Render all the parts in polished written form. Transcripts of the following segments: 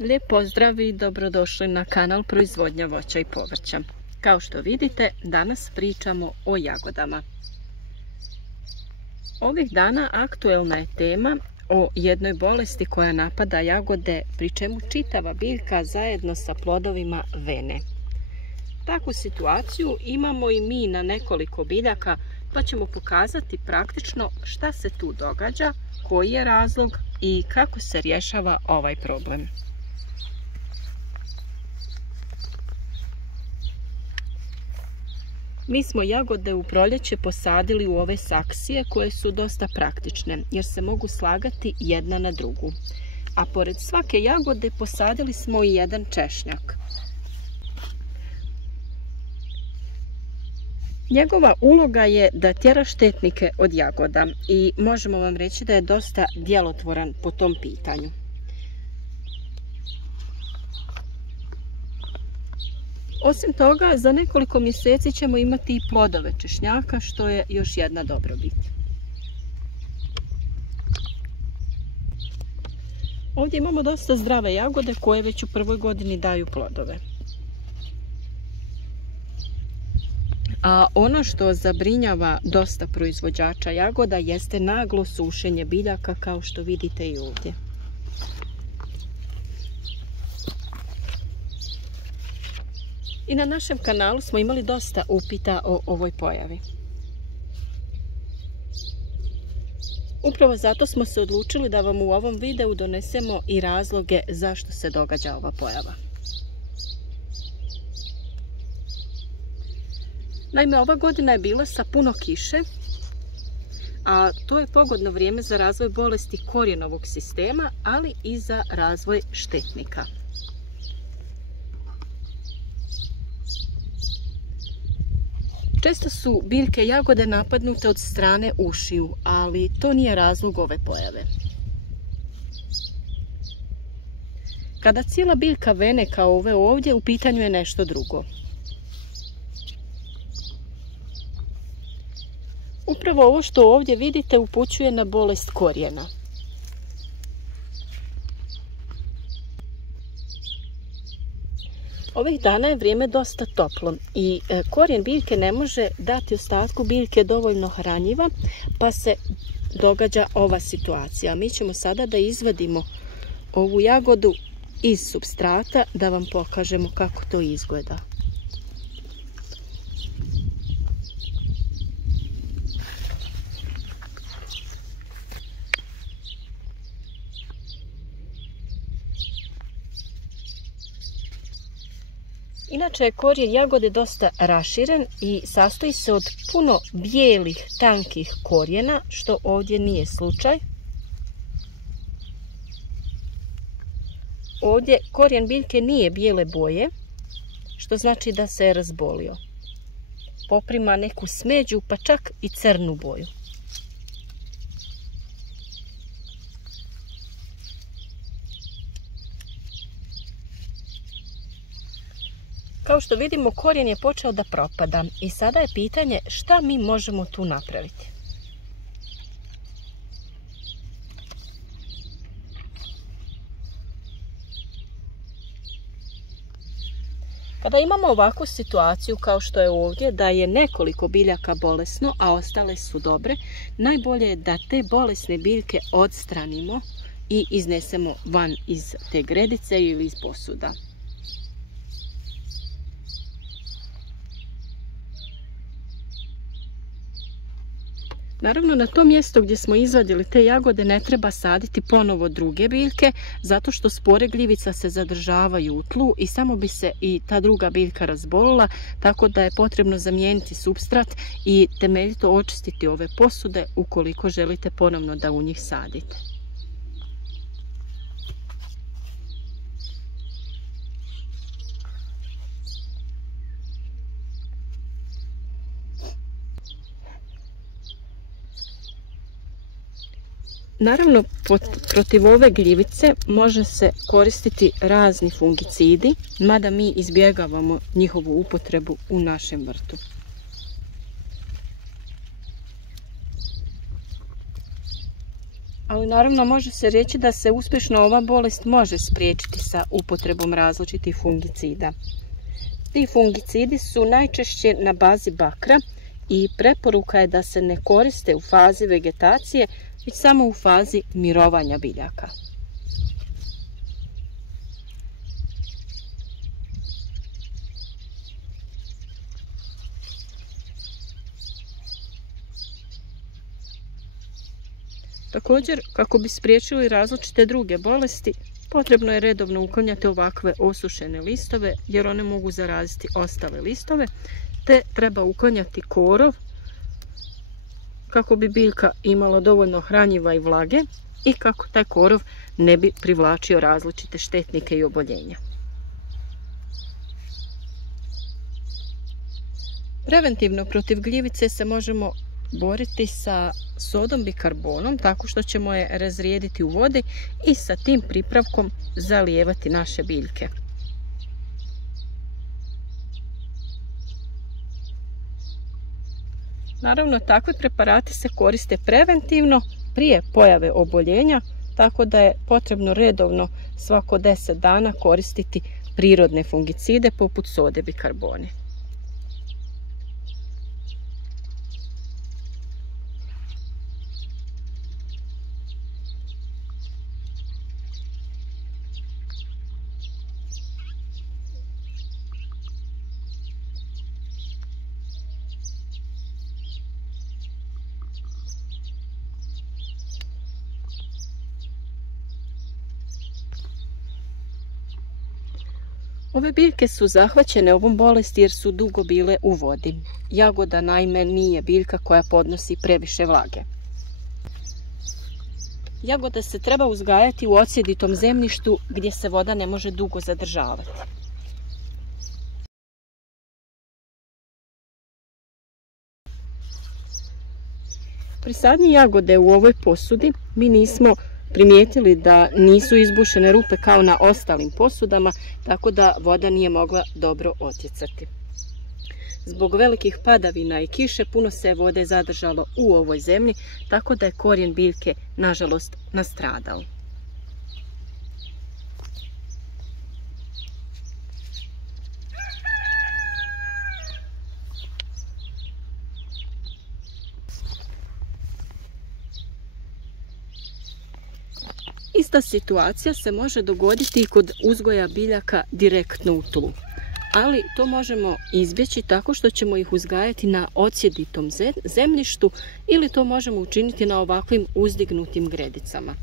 Lijep pozdrav i dobrodošli na kanal Proizvodnja voća i povrća. Kao što vidite, danas pričamo o jagodama. Ovih dana aktuelna je tema o jednoj bolesti koja napada jagode, pri čemu čitava biljka zajedno sa plodovima vene. Takvu situaciju imamo i mi na nekoliko biljaka, pa ćemo pokazati praktično šta se tu događa, koji je razlog i kako se rješava ovaj problem. Mi smo jagode u proljeće posadili u ove saksije koje su dosta praktične jer se mogu slagati jedna na drugu. A pored svake jagode posadili smo i jedan češnjak. Njegova uloga je da tjera štetnike od jagoda i možemo vam reći da je dosta djelotvoran po tom pitanju. Osim toga, za nekoliko mjeseci ćemo imati i plodove češnjaka, što je još jedna dobrobit. Ovdje imamo dosta zdrave jagode koje već u prvoj godini daju plodove. A ono što zabrinjava dosta proizvođača jagoda jeste naglo sušenje biljaka, kao što vidite i ovdje. I na našem kanalu smo imali dosta upita o ovoj pojavi. Upravo zato smo se odlučili da vam u ovom videu donesemo i razloge zašto se događa ova pojava. Naime, ova godina je bila sa puno kiše, a to je pogodno vrijeme za razvoj bolesti korijenovog sistema, ali i za razvoj štetnika. Često su biljke jagode napadnute od strane ušiju, ali to nije razlog ove pojave. Kada cijela biljka vene kao ove ovdje, u pitanju je nešto drugo. Upravo ovo što ovdje vidite upućuje na bolest korijena. Ovih dana je vrijeme dosta toplo i korijen biljke ne može dati ostatku biljke dovoljno hranjiva, pa se događa ova situacija. Mi ćemo sada da izvadimo ovu jagodu iz supstrata da vam pokažemo kako to izgleda. Inače je korijen jagode dosta raširen i sastoji se od puno bijelih, tankih korijena, što ovdje nije slučaj. Ovdje korijen biljke nije bijele boje, što znači da se je razbolio. Poprima neku smeđu, pa čak i crnu boju. Kao što vidimo, korijen je počeo da propada i sada je pitanje šta mi možemo tu napraviti. Kada imamo ovakvu situaciju kao što je ovdje, da je nekoliko biljaka bolesno, a ostale su dobre, najbolje je da te bolesne biljke odstranimo i iznesemo van iz te gredice ili iz posuda. Naravno, na to mjesto gdje smo izvadili te jagode ne treba saditi ponovo druge biljke, zato što spore gljivica se zadržavaju u tlu i samo bi se i ta druga biljka razbolila, tako da je potrebno zamijeniti supstrat i temeljito očistiti ove posude ukoliko želite ponovno da u njih sadite. Naravno, protiv ove gljivice može se koristiti razni fungicidi, mada mi izbjegavamo njihovu upotrebu u našem vrtu. Ali naravno može se reći da se uspješno ova bolest može spriječiti sa upotrebom različitih fungicida. Ti fungicidi su najčešće na bazi bakra i preporuka je da se ne koriste u fazi vegetacije, već samo u fazi mirovanja biljaka. Također, kako bi spriječili različite druge bolesti, potrebno je redovno uklanjati ovakve osušene listove jer one mogu zaraziti ostale listove, te treba uklanjati korov kako bi biljka imala dovoljno hranjiva i vlage i kako taj korov ne bi privlačio različite štetnike i oboljenja. Preventivno protiv gljivice se možemo boriti sa sodom bikarbonom tako što ćemo je razrijediti u vodi i sa tim pripravkom zalijevati naše biljke. Naravno, takvi preparati se koriste preventivno prije pojave oboljenja, tako da je potrebno redovno svako 10 dana koristiti prirodne fungicide poput sode bikarbone. Ove biljke su zahvaćene ovom bolesti jer su dugo bile u vodi. Jagoda naime nije biljka koja podnosi previše vlage. Jagoda se treba uzgajati u odsjeditom zemljištu gdje se voda ne može dugo zadržavati. Pri sadnji jagode u ovoj posudi mi nismo primijetili da nisu izbušene rupe kao na ostalim posudama, tako da voda nije mogla dobro otjecati. Zbog velikih padavina i kiše puno se vode zadržalo u ovoj zemlji, tako da je korijen biljke nažalost nastradao. Ista situacija se može dogoditi i kod uzgoja biljaka direktno u tlu, ali to možemo izbjeći tako što ćemo ih uzgajati na odsjeditom zemljištu ili to možemo učiniti na ovakvim uzdignutim gredicama.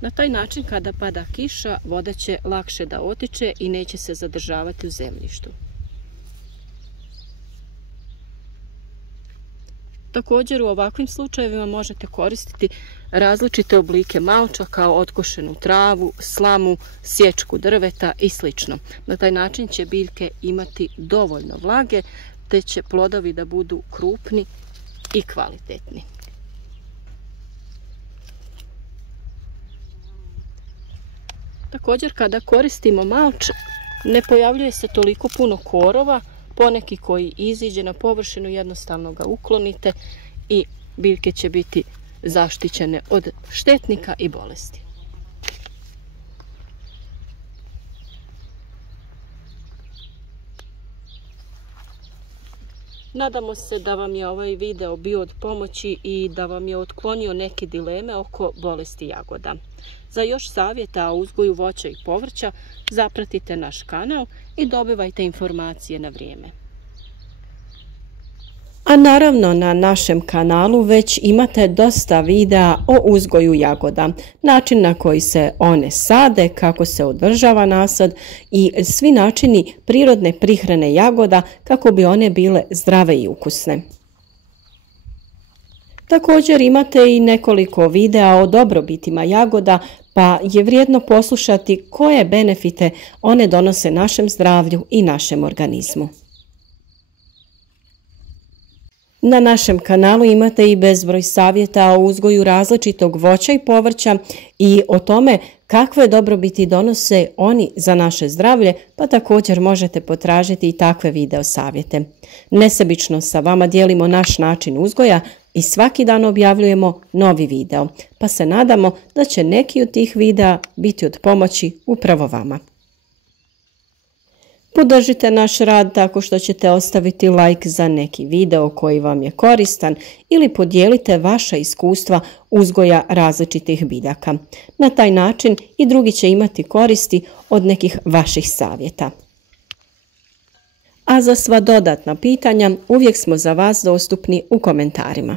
Na taj način kada pada kiša, voda će lakše da otiče i neće se zadržavati u zemljištu. Također u ovakvim slučajevima možete koristiti različite oblike malča kao otkošenu travu, slamu, sječku drveta i sl. Na taj način će biljke imati dovoljno vlage te će plodovi da budu krupni i kvalitetni. Također kada koristimo malč ne pojavljuje se toliko puno korova. Poneki koji iziđe na površinu jednostavno ga uklonite i biljke će biti zaštićene od štetnika i bolesti. Nadamo se da vam je ovaj video bio od pomoći i da vam je otklonio neke dileme oko bolesti jagoda. Za još savjeta o uzgoju voća i povrća zapratite naš kanal i dobivajte informacije na vrijeme. A naravno na našem kanalu već imate dosta videa o uzgoju jagoda, način na koji se one sade, kako se održava nasad i svi načini prirodne prihrane jagoda kako bi one bile zdrave i ukusne. Također imate i nekoliko videa o dobrobitima jagoda, pa je vrijedno poslušati koje benefite one donose našem zdravlju i našem organizmu. Na našem kanalu imate i bezbroj savjeta o uzgoju različitog voća i povrća i o tome kakve dobrobiti donose oni za naše zdravlje, pa također možete potražiti i takve video savjete. Nesebično sa vama dijelimo naš način uzgoja i svaki dan objavljujemo novi video, pa se nadamo da će neki od tih videa biti od pomoći upravo vama. Podržite naš rad tako što ćete ostaviti like za neki video koji vam je koristan ili podijelite vaša iskustva uzgoja različitih biljaka. Na taj način i drugi će imati koristi od nekih vaših savjeta. A za sva dodatna pitanja uvijek smo za vas dostupni u komentarima.